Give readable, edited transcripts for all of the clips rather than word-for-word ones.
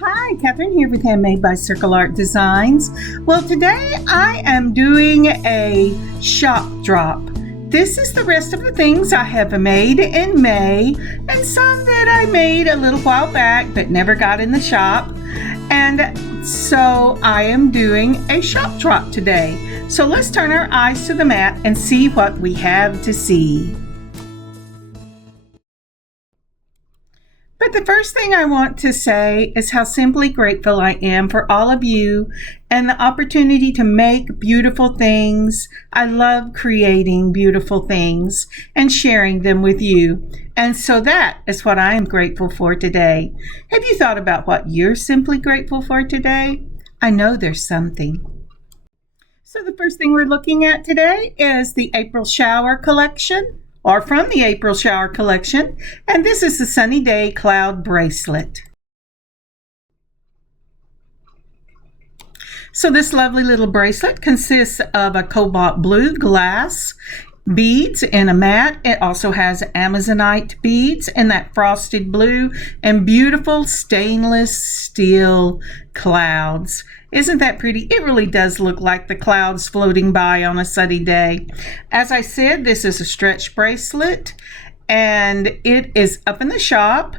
Hi, Kathryn here with Handmade by Circle Art Designs. Well, today I am doing a shop drop. This is the rest of the things I have made in May and some that I made a little while back but never got in the shop. And so I am doing a shop drop today. So let's turn our eyes to the mat and see what we have to see. But the first thing I want to say is how simply grateful I am for all of you and the opportunity to make beautiful things. I love creating beautiful things and sharing them with you. And so that is what I am grateful for today. Have you thought about what you're simply grateful for today? I know there's something. So the first thing we're looking at today is the April Shower collection, or from the April Shower collection, and this is the Sunny Day Cloud Bracelet. So this lovely little bracelet consists of a cobalt blue glass beads in a mat. It also has Amazonite beads in that frosted blue and beautiful stainless steel clouds. Isn't that pretty? It really does look like the clouds floating by on a sunny day. As I said, this is a stretch bracelet and it is up in the shop.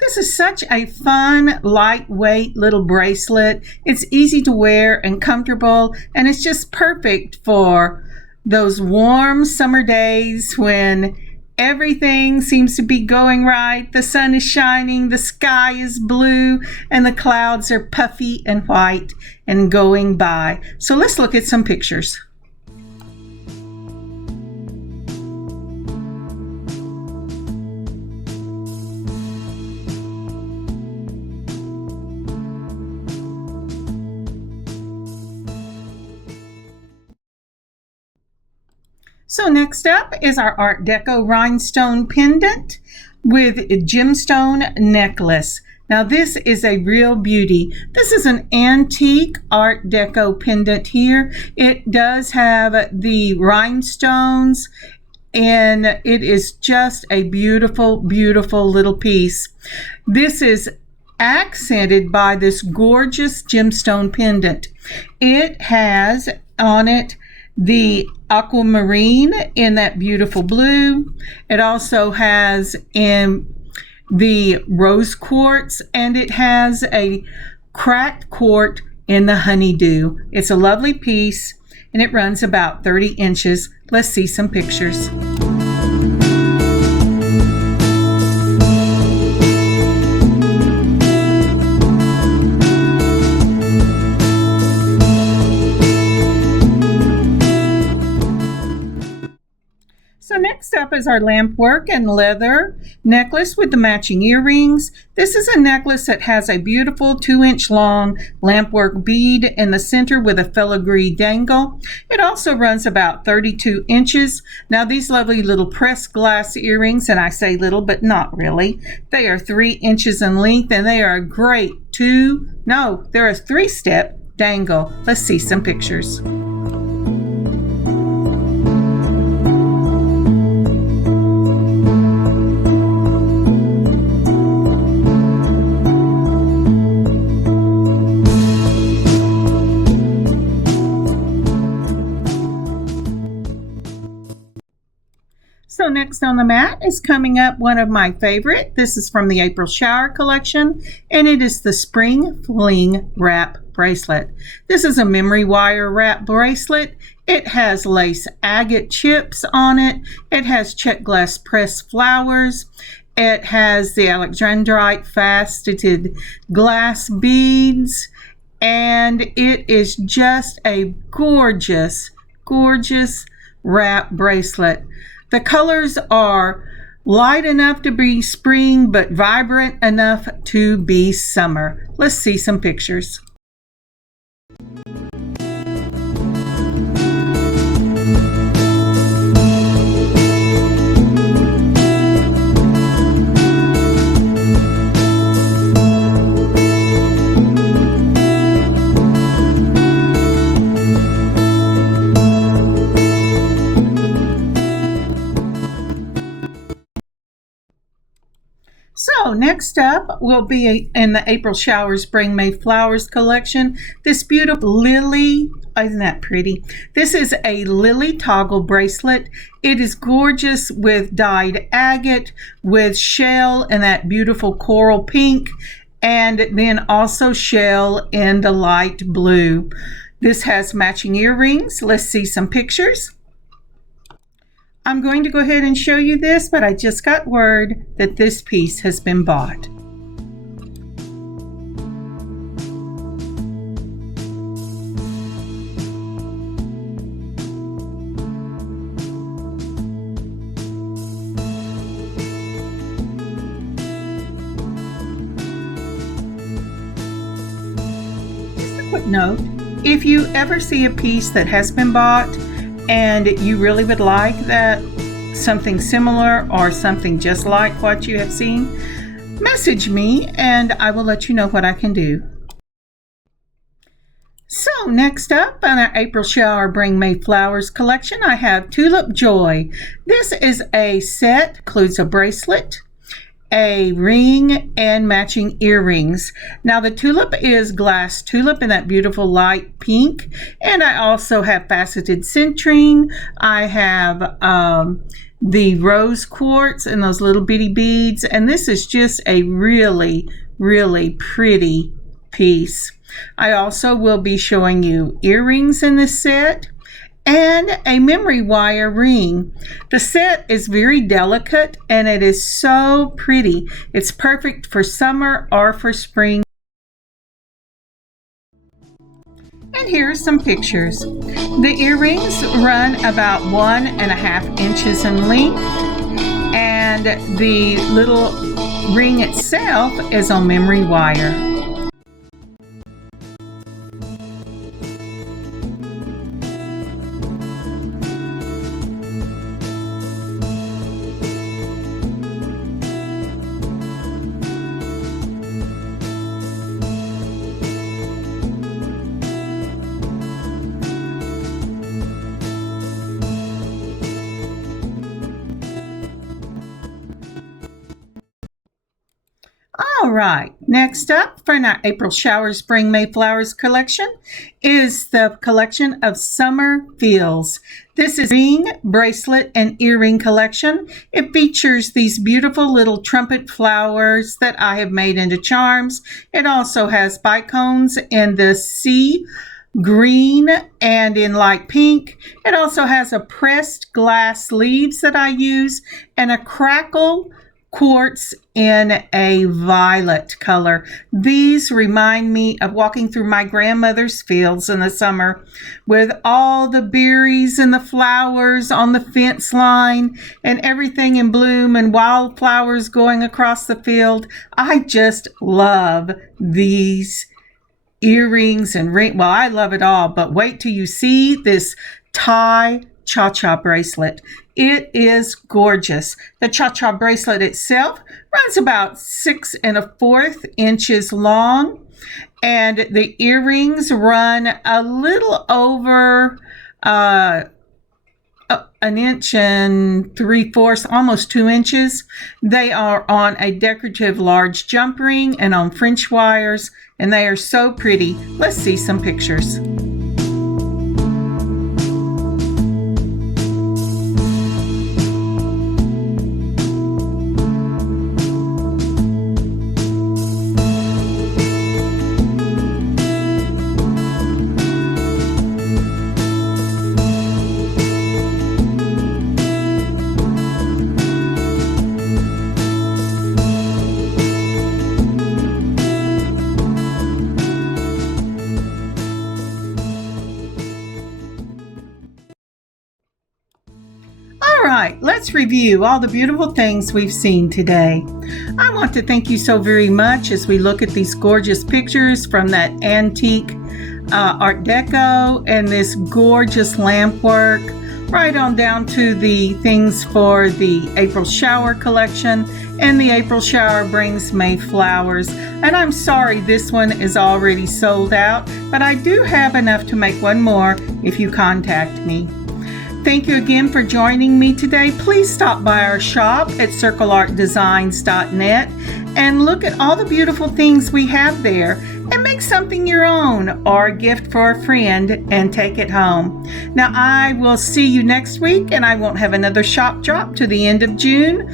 This is such a fun, lightweight little bracelet. It's easy to wear and comfortable, and it's just perfect for those warm summer days when everything seems to be going right. The sun is shining, the sky is blue, and the clouds are puffy and white and going by. So let's look at some pictures. So next up is our Art Deco rhinestone pendant with a gemstone necklace. Now this is a real beauty. This is an antique Art Deco pendant here. It does have the rhinestones and it is just a beautiful, beautiful little piece. This is accented by this gorgeous gemstone pendant. It has on it the aquamarine in that beautiful blue. It also has in the rose quartz, and it has a cracked quartz in the honeydew. It's a lovely piece and it runs about 30 inches. Let's see some pictures. So next up is our lampwork and leather necklace with the matching earrings. This is a necklace that has a beautiful 2-inch long lampwork bead in the center with a filigree dangle. It also runs about 32 inches. Now these lovely little pressed glass earrings, and I say little but not really, they are 3 inches in length and they are a great they're a 3-step dangle. Let's see some pictures. So next on the mat is coming up one of my favorite. This is from the April Shower collection, and it is the Spring Fling Wrap Bracelet. This is a memory wire wrap bracelet. It has lace agate chips on it. It has check glass pressed flowers. It has the alexandrite faceted glass beads, and it is just a gorgeous, gorgeous wrap bracelet. The colors are light enough to be spring, but vibrant enough to be summer. Let's see some pictures. So next next up will be in the April Showers Bring May Flowers collection. This beautiful lily, isn't that pretty? This is a lily toggle bracelet. It is gorgeous with dyed agate, with shell and that beautiful coral pink, and then also shell in the light blue. This has matching earrings. Let's see some pictures. I'm going to go ahead and show you this, but I just got word that this piece has been bought. Just a quick note, if you ever see a piece that has been bought and you really would like that something similar or something just like what you have seen, message me and I will let you know what I can do. So next up on our April Shower Bring May Flowers collection, I have Tulip Joy. This is a set, includes a bracelet, a ring, and matching earrings. Now the tulip is glass tulip in that beautiful light pink, and I also have faceted citrine. I have the rose quartz and those little bitty beads, and this is just a really, really pretty piece. I also will be showing you earrings in this set and a memory wire ring. The set is very delicate and it is so pretty. It's perfect for summer or for spring. And here are some pictures. The earrings run about 1.5 inches in length, and the little ring itself is on memory wire. All right, next up for our April Showers Bring May Flowers collection is the collection of Summer Feels. This is ring, bracelet, and earring collection. It features these beautiful little trumpet flowers that I have made into charms. It also has bicones in the sea green and in light pink. It also has a pressed glass leaves that I use and a crackle quartz in a violet color. These remind me of walking through my grandmother's fields in the summer with all the berries and the flowers on the fence line and everything in bloom and wildflowers going across the field. I just love these earrings and ring. Well, I love it all, but wait till you see this tie cha-cha bracelet. It is gorgeous. The cha-cha bracelet itself runs about 6 1/4 inches long, and the earrings run a little over 1 3/4, almost 2 inches. They are on a decorative large jump ring and on French wires, and they are so pretty. Let's see some pictures. Let's review all the beautiful things we've seen today. I want to thank you so very much as we look at these gorgeous pictures from that antique Art Deco and this gorgeous lamp work, right on down to the things for the April Shower collection and the April Shower Brings May Flowers. And I'm sorry this one is already sold out, but I do have enough to make one more if you contact me. Thank you again for joining me today. Please stop by our shop at circleartdesigns.net and look at all the beautiful things we have there and make something your own or a gift for a friend and take it home. Now, I will see you next week, and I won't have another shop drop to the end of June.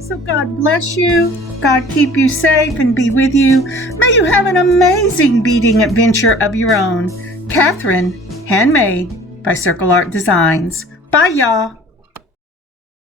So God bless you. God keep you safe and be with you. May you have an amazing beading adventure of your own. Kathryn, Handmade by Circle Art Designs. Bye, y'all.